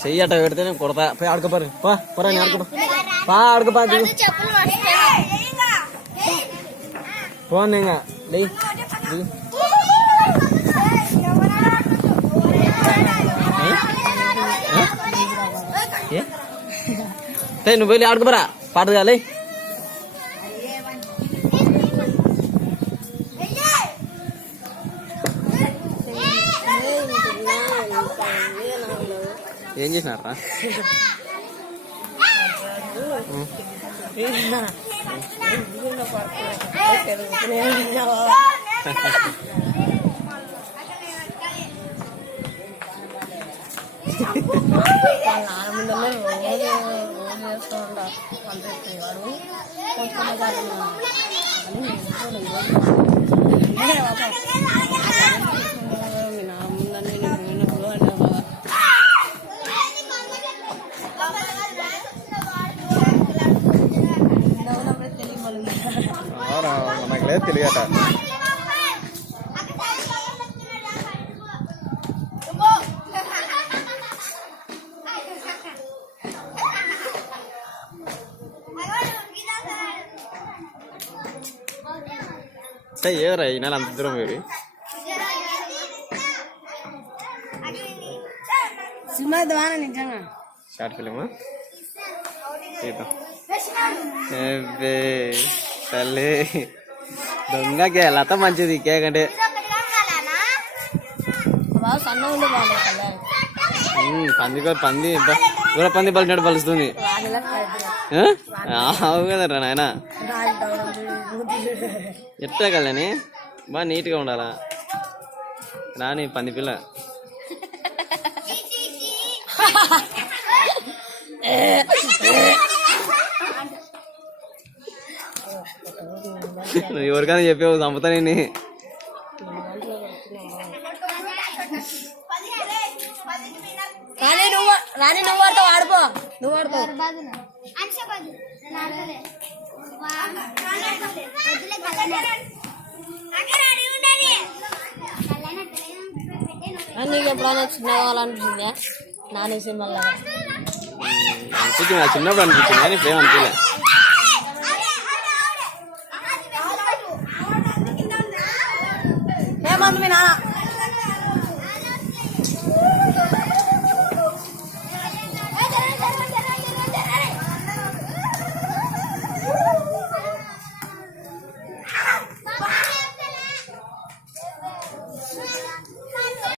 చెయ్యి అట్ట పెడితేనే కొడతా పోయి ఆడుకోపారు పొరా ఆడుకో ఆడుకోపా పోను ఇంకా నువ్వు వెళ్ళి ఆడుకోపరా పాట కాలే ఏం చేసినారా మనకు లేదు తెలియట ఏవరా ఈ నెల అంత దూరం వేరు షార్ట్ ఫిలిమా తల్లి దొంగ కేక్ లత మంచిది కేక్ అంటే పంది ఊర పంది పలికినట్టు పలుస్తుంది అవు కదరా నాయన ఎట్లా కలని బాగా నీట్గా ఉండాలా రాని పంది పిల్ల నువ్వు ఎవరికైనా చెప్పావు చంపుతా నేను రాని నువ్వు ఆడుతావు ఆడుకో నువ్వు ఆడుకో నీకు ఎప్పుడైనా చిన్న కావాలనిపించిందా నాని సినిమాలో అనిపించింది చిన్నప్పుడు అనిపించింది కానీ ఇప్పుడు ఏమనిపించలే